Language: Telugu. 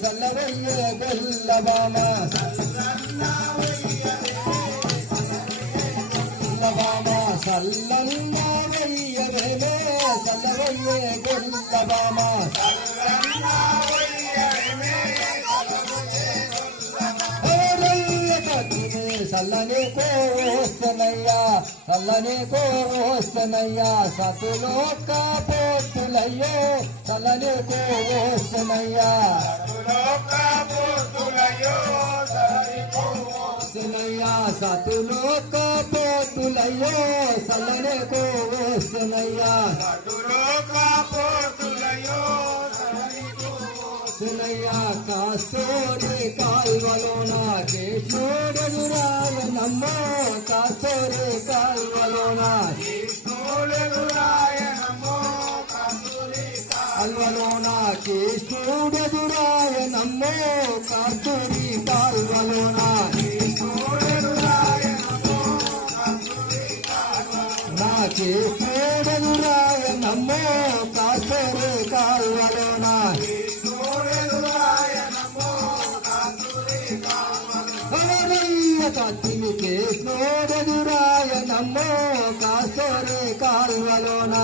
సల్లవయ్యే గొల్లబామ సల్లన్న వయ్యవేమే సల్లవయ్యే గొల్లబామ సల్లని కోస్తనయ్యా సల్లని కోస్తనయ్యా సతులోక పోతులయ్యో సల్లని కోస్తనయ్యా సతులోక పోతులయ్యో సల్లని కోస్తనయ్యా సునయ్యా కాస్తోరి కాల్వలోన కృష్ణుడెదురాయ నమ్మో కాస్తోరి కాల్వలోన కాల్వలోన కృష్ణుడెదురాయ నమ్మో కాస్తోరి కాల్వలోన నా కృష్ణుడెదురాయ నమ్మో కాస్తోరి కాల్వలోన కత్తిని కృష్ణుడెదురాయ నమ్మో కాస్తోరి కాల్వలోన